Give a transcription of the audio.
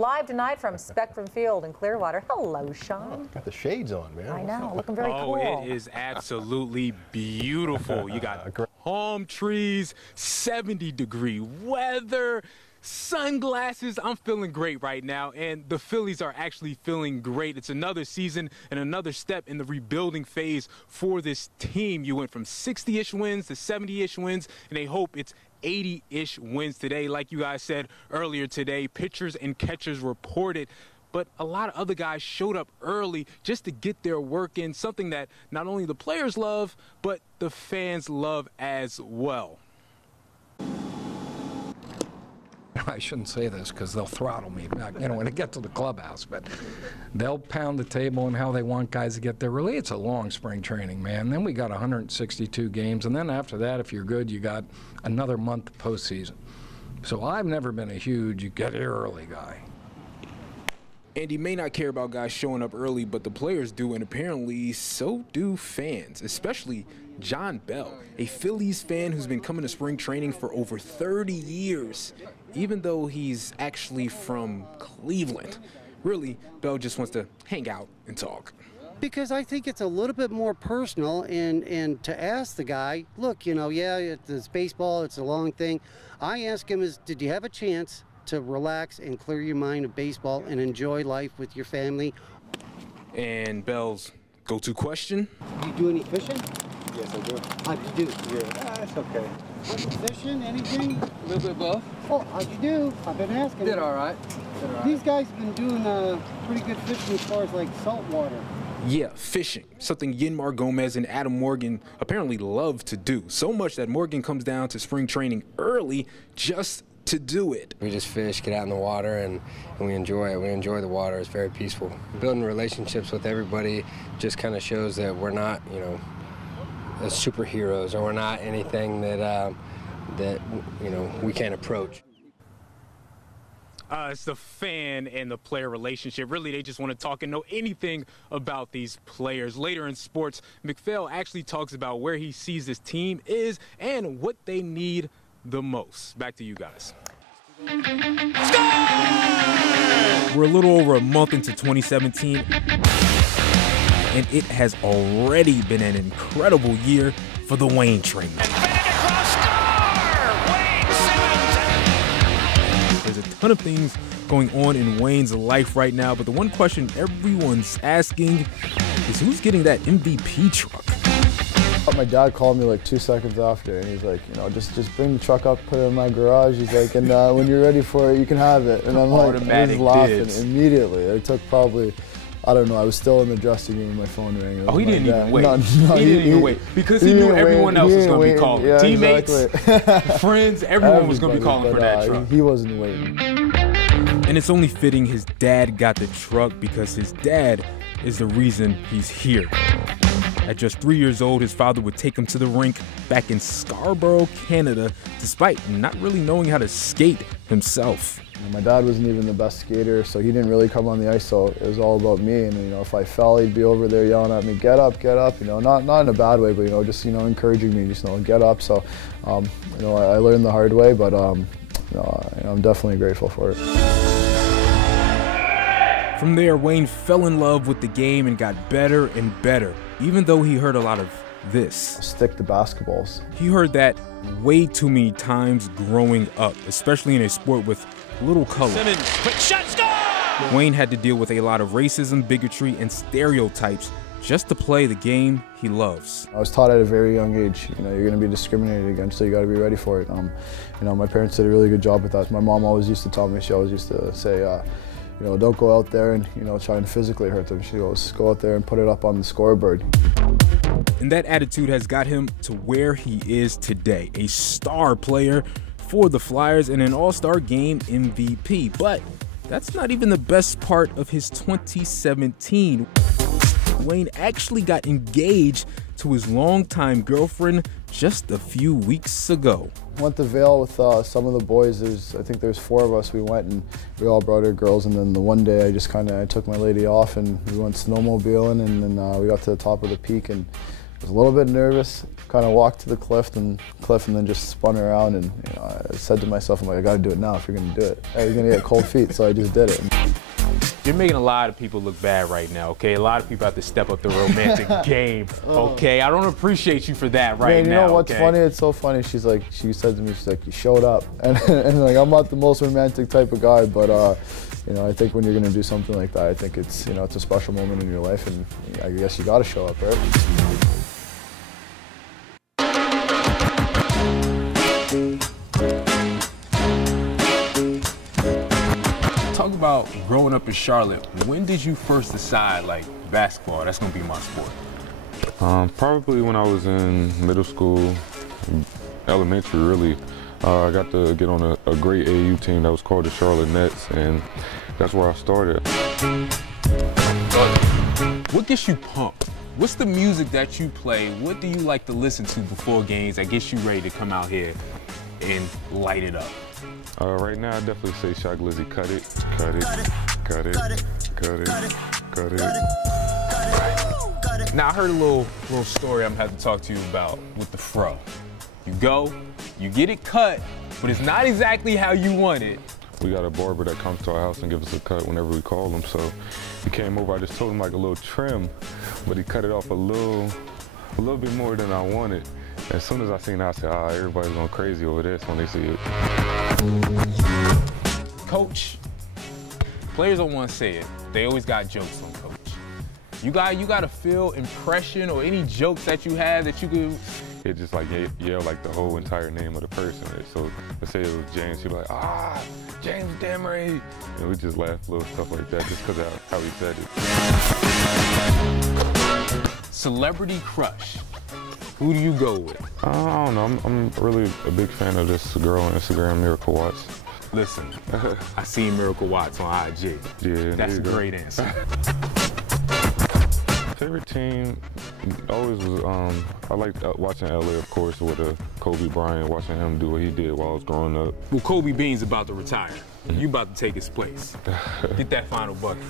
Live tonight from Spectrum Field in Clearwater. Hello, Sean. Got the shades on, man. I know, looking very cool. Oh, it is absolutely beautiful. You got palm trees, 70-degree weather, sunglasses. I'm feeling great right now, and the Phillies are actually feeling great. It's another season and another step in the rebuilding phase for this team. You went from 60-ish wins to 70-ish wins, and they hope it's 80-ish wins today. Like you guys said earlier today, pitchers and catchers reported, but a lot of other guys showed up early just to get their work in, something that not only the players love, but the fans love as well. I shouldn't say this because they'll throttle me, you know, when I get to the clubhouse, but they'll pound the table on how they want guys to get there. Really, it's a long spring training, man. Then we got 162 games, and then after that, if you're good, you got another month postseason. So I've never been a huge you get here early guy. And he may not care about guys showing up early, but the players do, and apparently so do fans, especially John Bell, a Phillies fan who's been coming to spring training for over 30 years, even though he's actually from Cleveland. Really, Bell just wants to hang out and talk. Because I think it's a little bit more personal, and to ask the guy, look, you know, yeah, it's baseball, it's a long thing. I ask him, did you have a chance to relax and clear your mind of baseball and enjoy life with your family? And Bell's go-to question? Do you do any fishing? Yes, I do. How'd you do? Yeah, that's okay. Fishing, anything? A little bit above. Oh, how'd you do? I've been asking. Did all right. These guys have been doing pretty good fishing as far as like saltwater. Yeah, fishing, something Yenmar Gomez and Adam Morgan apparently love to do. So much that Morgan comes down to spring training early just to do it. We just fish, get out in the water, and we enjoy it. We enjoy the water. It's very peaceful. Building relationships with everybody just kind of shows that we're not, you know, superheroes, or we're not anything that you know, we can't approach. It's the fan and the player relationship. Really, they just want to talk and know anything about these players. Later in sports, McPhail actually talks about where he sees this team is and what they need the most. Back to you guys. Score! We're a little over a month into 2017, and it has already been an incredible year for the Wayne train. There's a ton of things going on in Wayne's life right now, but the one question everyone's asking is who's getting that MVP truck? My dad called me like 2 seconds after, and he's like, you know, just bring the truck up, put it in my garage. He's like, and when you're ready for it, you can have it. And I'm like, I was laughing immediately. It took probably, I don't know, I was still in the dressing room, my phone rang. Oh, he didn't even wait. He didn't even wait because he knew everyone else was going to be calling. Yeah, teammates, exactly. friends, everyone was going to be calling for that truck. He wasn't waiting. And it's only fitting his dad got the truck because his dad is the reason he's here. At just 3 years old, his father would take him to the rink back in Scarborough, Canada, despite not really knowing how to skate himself. My dad wasn't even the best skater, so he didn't really come on the ice, so it was all about me. And, you know, if I fell, he'd be over there yelling at me, get up, you know, not in a bad way, but, you know, just, you know, encouraging me, just, you know, get up. So, you know, I learned the hard way, but, you know, I'm definitely grateful for it. From there, Wayne fell in love with the game and got better and better, even though he heard a lot of this. Stick to basketballs. He heard that way too many times growing up, especially in a sport with little color. Simmons, quick shot, score! Wayne had to deal with a lot of racism, bigotry, and stereotypes just to play the game he loves. I was taught at a very young age, you know, you're going to be discriminated against, so you got to be ready for it. You know, my parents did a really good job with that. My mom always used to tell me, she always used to say, you know, don't go out there and, you know, try and physically hurt them. She goes, go out there and put it up on the scoreboard. And that attitude has got him to where he is today, a star player for the Flyers and an All-Star Game MVP. But that's not even the best part of his 2017. Wayne actually got engaged to his longtime girlfriend just a few weeks ago. Went to Vail with some of the boys. I think there's 4 of us. We went and we all brought our girls, and then the one day I took my lady off and we went snowmobiling, and then we got to the top of the peak, and was a little bit nervous, kind of walked to the cliff and then just spun around, and you know, I said to myself, I'm like, I gotta do it now if you're gonna do it. You're gonna get cold feet, so I just did it. You're making a lot of people look bad right now, okay? A lot of people have to step up the romantic game, okay? I don't appreciate you for that right now. You know what's okay? funny? It's so funny. She said to me, she's like, you showed up. And like, I'm not the most romantic type of guy, but you know, I think when you're gonna do something like that, I think it's, you know, it's a special moment in your life, and I guess you gotta show up, right? Talk about growing up in Charlotte. When did you first decide, like, basketball, that's gonna be my sport? Probably when I was in middle school, elementary really. I got to get on a great AAU team that was called the Charlotte Nets, and that's where I started. What gets you pumped? What's the music that you play? What do you like to listen to before games that gets you ready to come out here and light it up? Right now, I definitely say Shaq Lizzy, cut it, cut it, cut it, cut it, cut it. Now, I heard a little story I'm gonna have to talk to you about with the fro. You go, you get it cut, but it's not exactly how you want it. We got a barber that comes to our house and gives us a cut whenever we call him, so he came over, I just told him like a little trim, but he cut it off a little bit more than I wanted. As soon as I seen it, I said, everybody's going crazy over this when they see it. Coach, players don't want to say it. They always got jokes on Coach. You got a feel impression or any jokes that you have that you could? It just like yell like the whole entire name of the person. Right? So let's say it was James, he'd be like, James Demery. And we just laugh, little stuff like that, just because of how he said it. Celebrity crush. Who do you go with? I don't know. I'm really a big fan of this girl on Instagram, Miracle Watts. Listen, I seen Miracle Watts on IG. Yeah, that's a great answer. Favorite team always was, I liked watching LA, of course, with Kobe Bryant, watching him do what he did while I was growing up. Well, Kobe Bean's about to retire. You about to take his place. Get that final bucket.